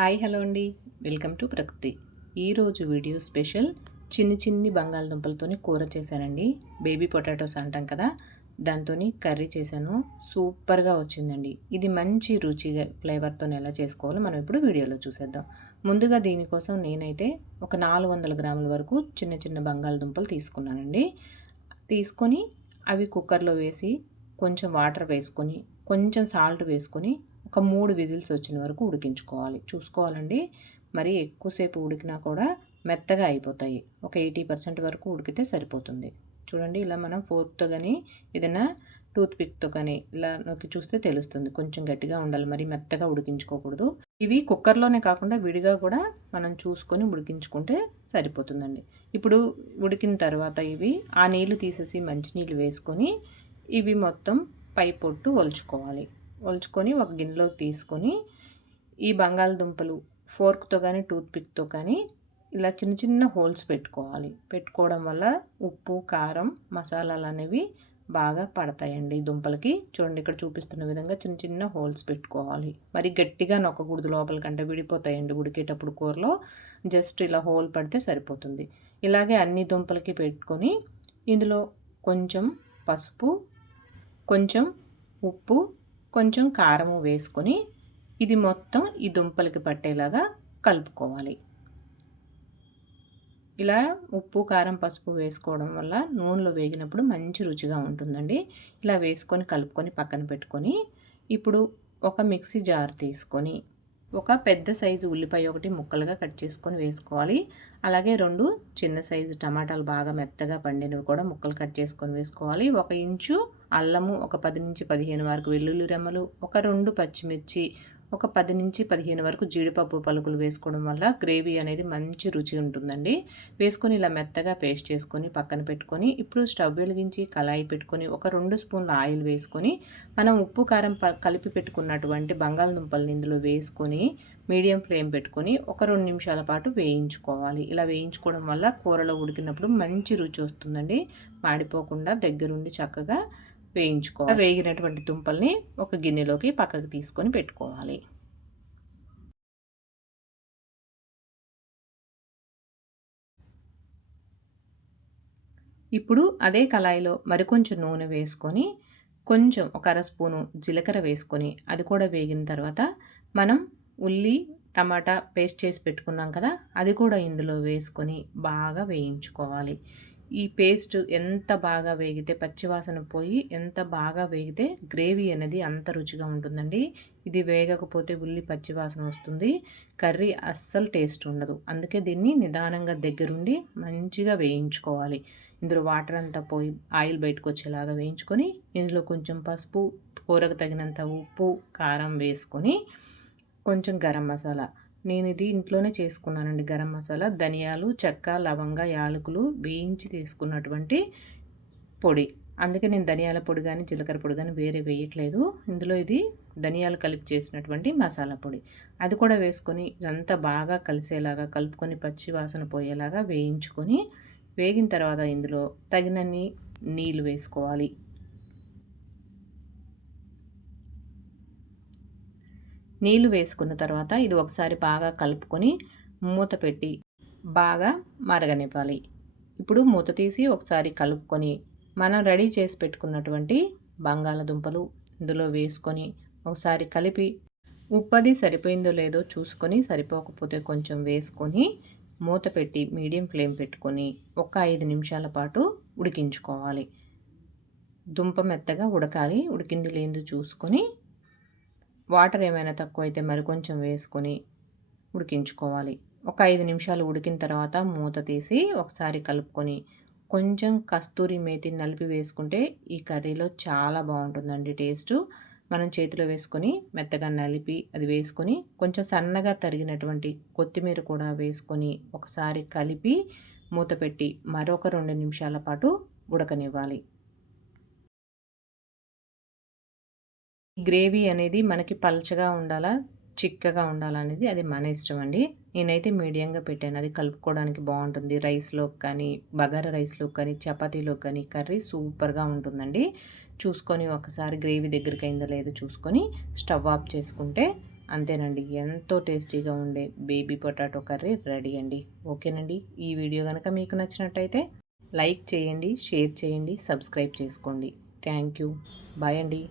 Hi hello అండి, welcome to ప్రకృతి. ఈరోజు వీడియో స్పెషల్ చిన్ని బంగాళదుంపలతో కూర చేశానండి. బేబీ పొటాటోస్ అంటాం కదా, దాంతో కర్రీ చేశాను. సూపర్గా వచ్చిందండి. ఇది మంచి రుచిగా ఫ్లేవర్తో ఎలా చేసుకోవాలో మనం ఇప్పుడు వీడియోలో చూసేద్దాం. ముందుగా దీనికోసం నేనైతే ఒక 400 గ్రాముల వరకు చిన్న బంగాళదుంపలు తీసుకున్నానండి. తీసుకొని అవి కుక్కర్లో వేసి కొంచెం వాటర్ వేసుకొని కొంచెం సాల్ట్ వేసుకొని ఒక 3 విజిల్స్ వచ్చిన వరకు ఉడికించుకోవాలి. చూసుకోవాలండి, మరి ఎక్కువసేపు ఉడికినా కూడా మెత్తగా అయిపోతాయి. ఒక 80% వరకు ఉడికితే సరిపోతుంది. చూడండి, ఇలా మనం ఫోర్క్తో కానీ ఏదైనా టూత్ పిక్తో కానీ ఇలా నొక్కి చూస్తే తెలుస్తుంది. కొంచెం గట్టిగా ఉండాలి, మరి మెత్తగా ఉడికించుకోకూడదు. ఇవి కుక్కర్లోనే కాకుండా విడిగా కూడా మనం చూసుకొని ఉడికించుకుంటే సరిపోతుందండి. ఇప్పుడు ఉడికిన తర్వాత ఇవి ఆ నీళ్లు తీసేసి మంచినీళ్ళు వేసుకొని ఇవి మొత్తం పై పొట్టు ఒలుచుకోవాలి. ఒలుచుకొని ఒక గిన్నెలోకి తీసుకొని ఈ బంగాళదుంపలు ఫోర్క్తో కానీ టూత్ పిక్తో కానీ ఇలా చిన్న హోల్స్ పెట్టుకోవాలి. పెట్టుకోవడం వల్ల ఉప్పు, కారం, మసాలాలు అనేవి బాగా పడతాయండి దుంపలకి. చూడండి, ఇక్కడ చూపిస్తున్న విధంగా చిన్న హోల్స్ పెట్టుకోవాలి. మరి గట్టిగా నొక్కకూడదు, లోపలికంటే విడిపోతాయండి ఉడికేటప్పుడు కూరలో. జస్ట్ ఇలా హోల్ పడితే సరిపోతుంది. ఇలాగే అన్ని దుంపలకి పెట్టుకొని ఇందులో కొంచెం పసుపు, కొంచెం ఉప్పు, కొంచెం కారము వేసుకొని ఇది మొత్తం ఈ దుంపలకి పట్టేలాగా కలుపుకోవాలి. ఇలా ఉప్పు, కారం, పసుపు వేసుకోవడం వల్ల నూనెలో వేగినప్పుడు మంచి రుచిగా ఉంటుందండి. ఇలా వేసుకొని కలుపుకొని పక్కన పెట్టుకొని ఇప్పుడు ఒక మిక్సీ జార్ తీసుకొని ఒక పెద్ద సైజు ఉల్లిపాయ ఒకటి ముక్కలుగా కట్ చేసుకొని వేసుకోవాలి. అలాగే 2 చిన్న సైజు టమాటాలు బాగా మెత్తగా పండినవి కూడా ముక్కలు కట్ చేసుకొని వేసుకోవాలి. 1 ఇంచు అల్లము, ఒక 10 నుంచి 15 వరకు వెల్లుల్లి రెమ్మలు, ఒక 2 పచ్చిమిర్చి, ఒక 10 నుంచి 15 వరకు జీడిపప్పు పలుకులు వేసుకోవడం వల్ల గ్రేవీ అనేది మంచి రుచి ఉంటుందండి. వేసుకొని ఇలా మెత్తగా పేస్ట్ చేసుకొని పక్కన పెట్టుకొని ఇప్పుడు స్టవ్ వెలిగించి కళాయి పెట్టుకొని ఒక 2 స్పూన్ల ఆయిల్ వేసుకొని మనం ఉప్పు, కారం కలిపి పెట్టుకున్నటువంటి బంగాళదుంపల్ని ఇందులో వేసుకొని మీడియం ఫ్లేమ్ పెట్టుకొని ఒక 2 నిమిషాల పాటు వేయించుకోవాలి. ఇలా వేయించుకోవడం వల్ల కూరలో ఉడికినప్పుడు మంచి రుచి వస్తుందండి. మాడిపోకుండా దగ్గరుండి చక్కగా వేయించుకోవాలి. వేగినటువంటి దుంపల్ని ఒక గిన్నెలోకి పక్కకు తీసుకొని పెట్టుకోవాలి. ఇప్పుడు అదే కళాయిలో మరికొంచెం నూనె వేసుకొని కొంచెం ఒక అర స్పూను జీలకర్ర వేసుకొని అది కూడా వేగిన తర్వాత మనం ఉల్లి, టమాటా పేస్ట్ చేసి పెట్టుకున్నాం కదా, అది కూడా ఇందులో వేసుకొని బాగా వేయించుకోవాలి. ఈ పేస్ట్ ఎంత బాగా వేగితే, పచ్చివాసన పోయి ఎంత బాగా వేగితే గ్రేవీ అనేది అంత రుచిగా ఉంటుందండి. ఇది వేగకపోతే ఉల్లి పచ్చివాసన వస్తుంది, కర్రీ అస్సలు టేస్ట్ ఉండదు. అందుకే దీన్ని నిదానంగా దగ్గరుండి మంచిగా వేయించుకోవాలి. ఇందులో వాటర్ అంతా పోయి ఆయిల్ బయటకు వచ్చేలాగా వేయించుకొని ఇందులో కొంచెం పసుపు, కూరకు తగినంత ఉప్పు, కారం వేసుకొని కొంచెం గరం మసాలా, నేను ఇది ఇంట్లోనే చేసుకున్నానండి. గరం మసాలా, ధనియాలు, చెక్క, లవంగ, యాలకులు వేయించి తీసుకున్నటువంటి పొడి. అందుకే నేను ధనియాల పొడి కానీ జీలకర్ర పొడి కానీ వేరే వేయట్లేదు. ఇందులో ఇది ధనియాలు కలిపి చేసినటువంటి మసాలా పొడి, అది కూడా వేసుకొని ఇదంతా బాగా కలిసేలాగా కలుపుకొని పచ్చి వాసన పోయేలాగా వేయించుకొని వేగిన తర్వాత ఇందులో తగినన్ని నీళ్ళు వేసుకోవాలి. నీళ్ళు వేసుకున్న తర్వాత ఇది ఒకసారి బాగా కలుపుకొని మూత పెట్టి బాగా మరగనివ్వాలి. ఇప్పుడు మూత తీసి ఒకసారి కలుపుకొని మనం రెడీ చేసి పెట్టుకున్నటువంటి బంగాళదుంపలు ఇందులో వేసుకొని ఒకసారి కలిపి ఉప్పది సరిపోయిందో లేదో చూసుకొని, సరిపోకపోతే కొంచెం వేసుకొని మూత పెట్టి మీడియం ఫ్లేమ్ పెట్టుకొని ఒక 5 నిమిషాల పాటు ఉడికించుకోవాలి. దుంప మెత్తగా ఉడకాలి. ఉడికింది లేదో చూసుకొని వాటర్ ఏమైనా తక్కువైతే మరి కొంచెం వేసుకొని ఉడికించుకోవాలి. ఒక 5 నిమిషాలు ఉడికిన తర్వాత మూత తీసి ఒకసారి కలుపుకొని కొంచెం కస్తూరి మేతి నలిపి వేసుకుంటే ఈ కర్రీలో చాలా బాగుంటుందండి టేస్టు. మనం చేతిలో వేసుకొని మెత్తగా నలిపి అది వేసుకొని కొంచెం సన్నగా తరిగినటువంటి కొత్తిమీర కూడా వేసుకొని ఒకసారి కలిపి మూత పెట్టి మరొక 2 నిమిషాల పాటు ఉడకనివ్వాలి. గ్రేవీ అనేది మనకి పల్చగా ఉండాలా, చిక్కగా ఉండాలనేది అది మన ఇష్టం అండి. నేనైతే మీడియంగా పెట్టాను, అది కలుపుకోవడానికి బాగుంటుంది. రైస్లోకి కానీ, బగారా రైస్లోకి కానీ, చపాతీలోకి కానీ కర్రీ సూపర్గా ఉంటుందండి. చూసుకొని ఒకసారి గ్రేవీ దగ్గరికి అయిందో లేదో చూసుకొని స్టవ్ ఆఫ్ చేసుకుంటే అంతేనండి, ఎంతో టేస్టీగా ఉండే బేబీ పొటాటో కర్రీ రెడీ అండి. ఓకేనండి, ఈ వీడియో కనుక మీకు నచ్చినట్టయితే లైక్ చేయండి, షేర్ చేయండి, సబ్స్క్రైబ్ చేసుకోండి. Thank you. బాయ్ అండి.